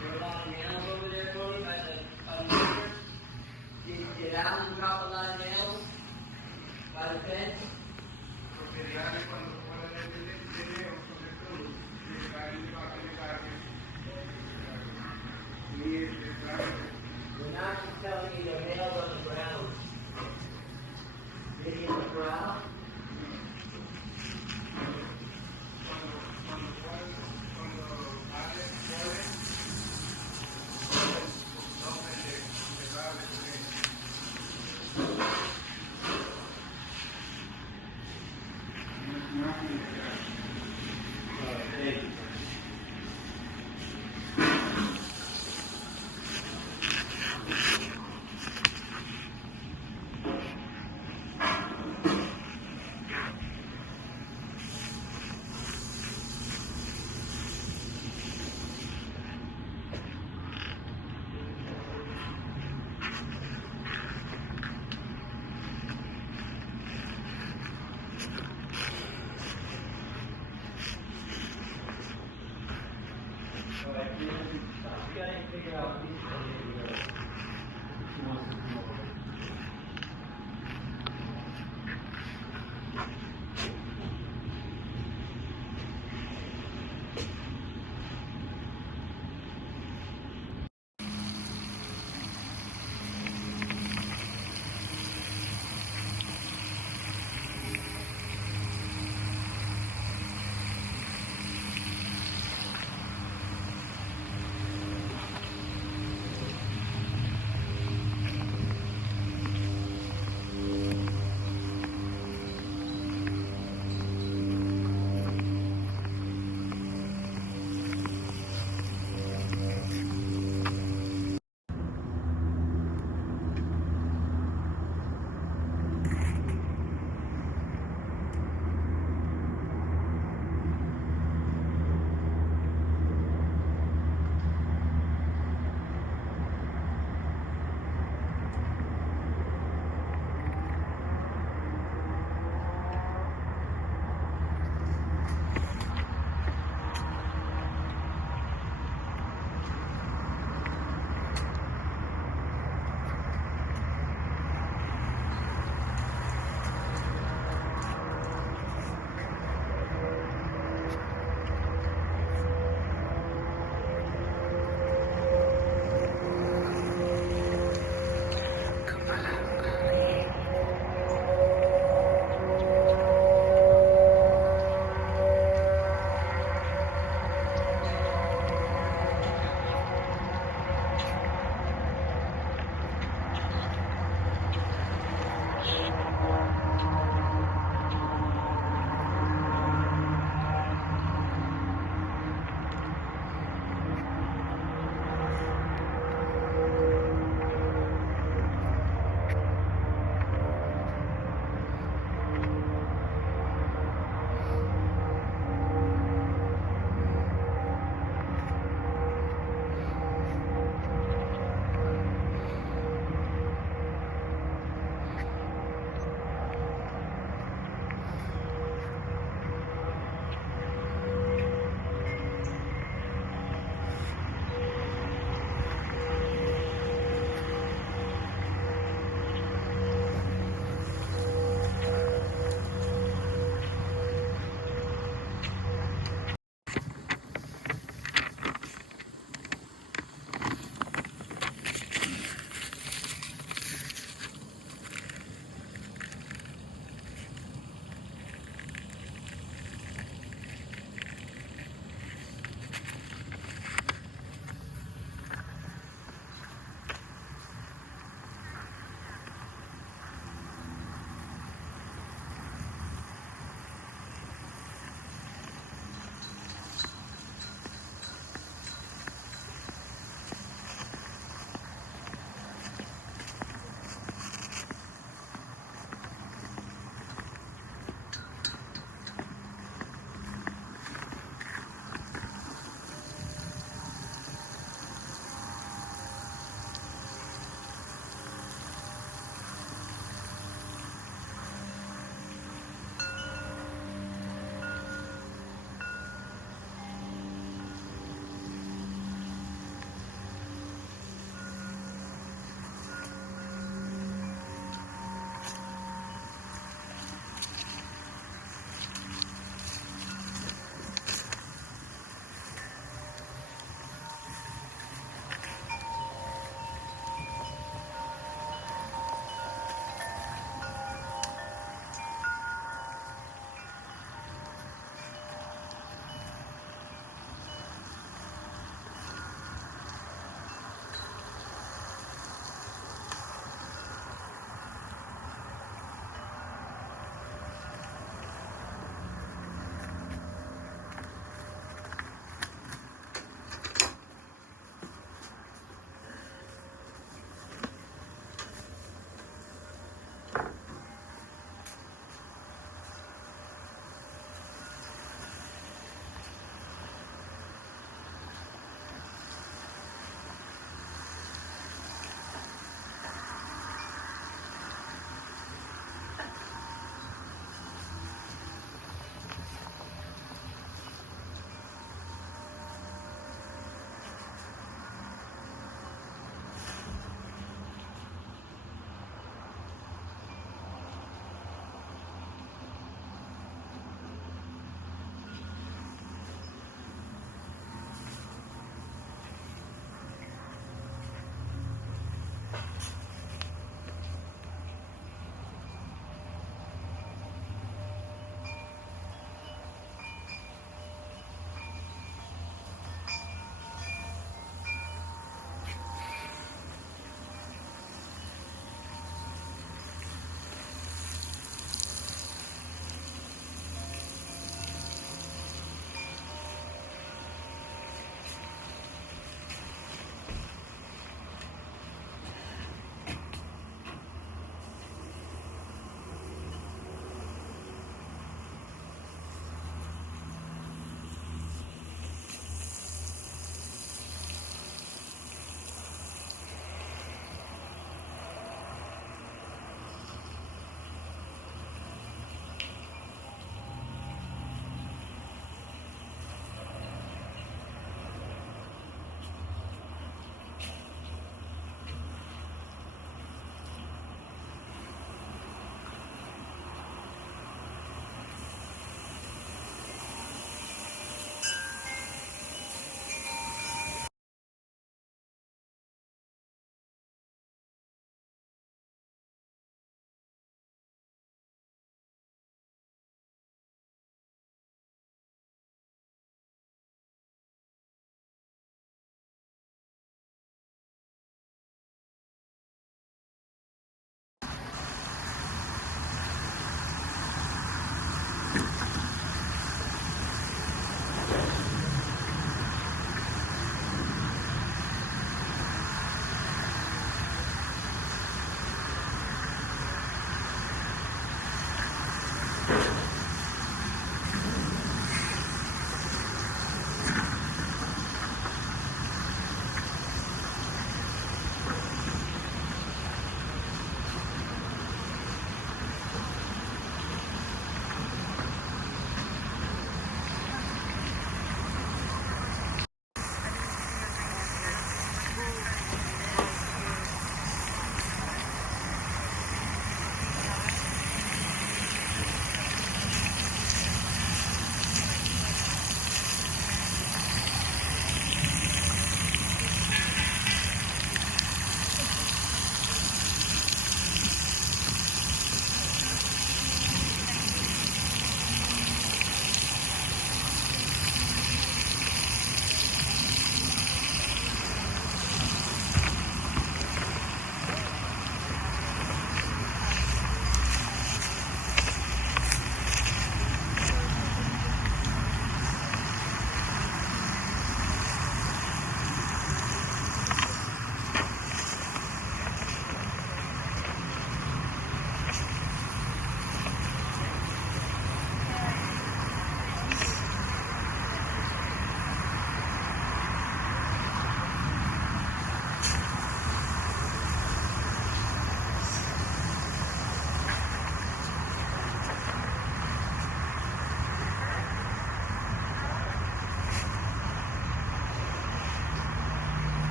There are a lot of nails over there, Tony, by the river. Did Alan drop a lot of nails by the fence? Porque reale cuando fuera de leo, sobre todo, de cariño a que le cargue. Y claro, You're not just telling me there are nails on the ground. Maybe in the ground? cuando Ale puede, no me darle con él.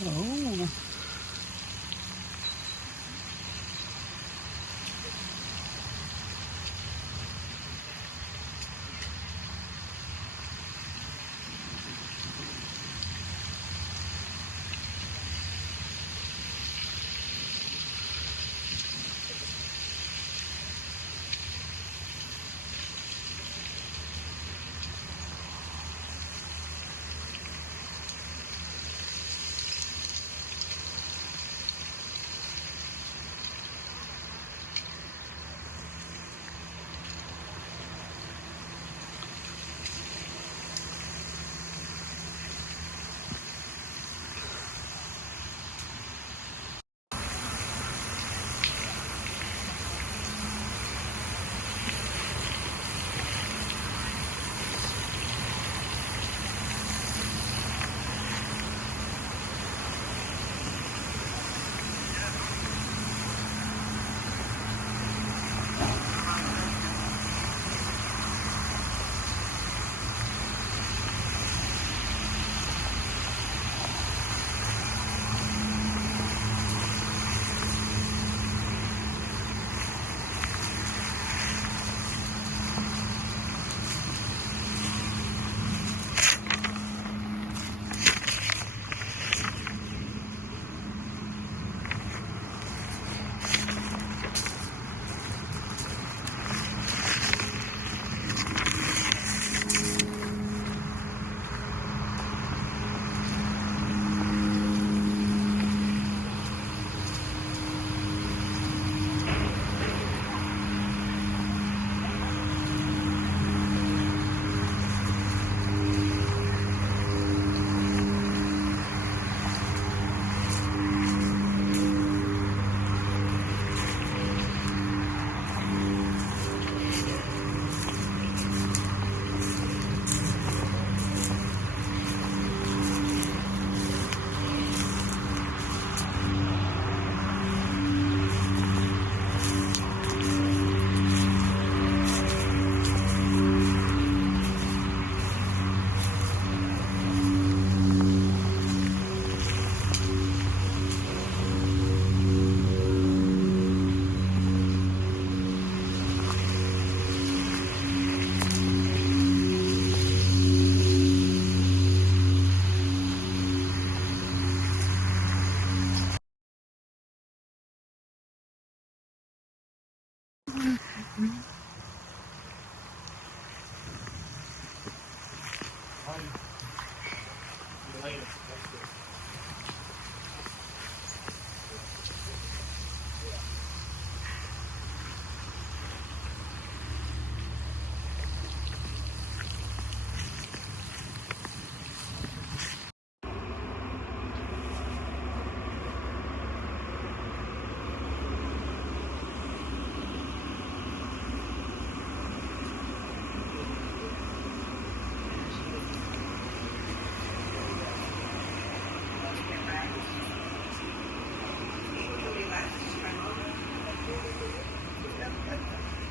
Oh.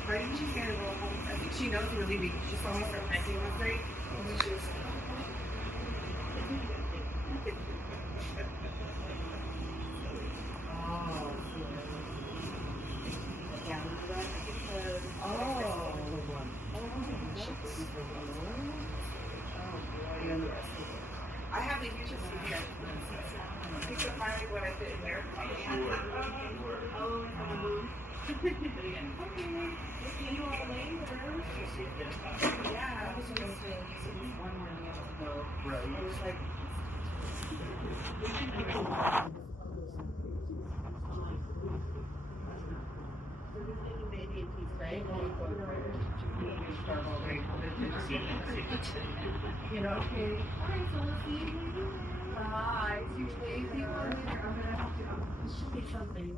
Why didn't she say to go home? I think she knows we're leaving. She saw me start packing last night. And she was oh. Yeah, oh. I have the usual here. You can find what I did in there. Okay. See you all later. Yeah, I was just saying, one more meal to go. Right. I was like, you know, okay. Hi, Felicity. Hi. See you later. I'm gonna have to. It should be something.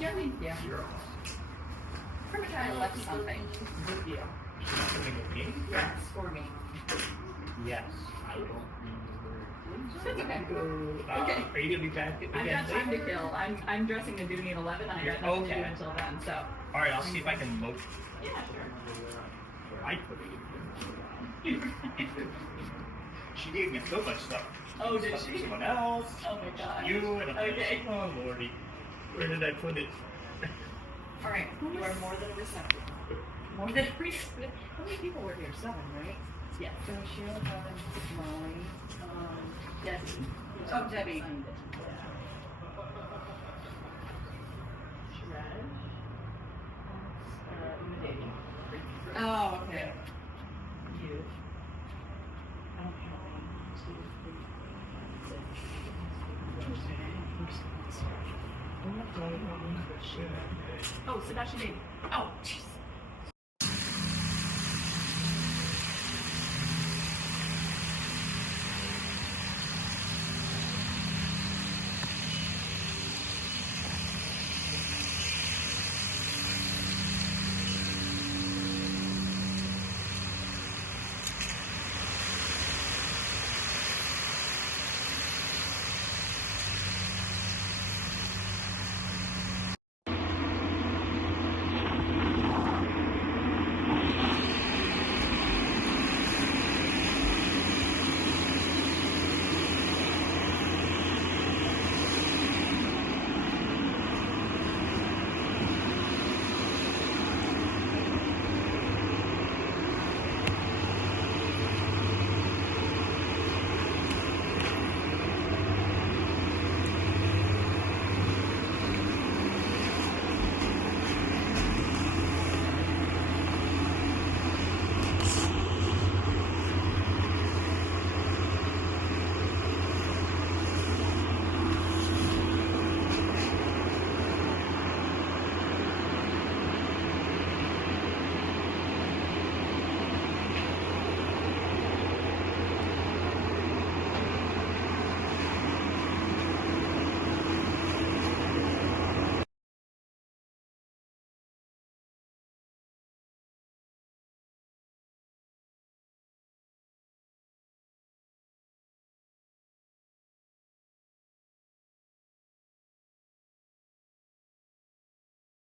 Yeah. Every time I left something. Yeah. Yes, for me. Yes, I don't remember. Okay. Are you gonna be back again? I've got time to later? kill. I'm dressing to duty at 11 and I got nothing to do Okay. until then, so. All right, I'll see if I can moat. Yeah, sure. where I put it. She gave me so much stuff. Oh, did Stuff she? for someone else. Oh my gosh. You and I'm Okay. like, oh lordy, where did I put it? All right, you are more than a receptive. More than a receptive. How many people were here? 7, right? Yeah. So Sheila, Molly, Debbie. Oh, Debbie. Shred. Dating. Oh, okay. You. I don't have 1, 2, 3, 4, 5, 6. Oh, Sebastian David. Oh, jeez.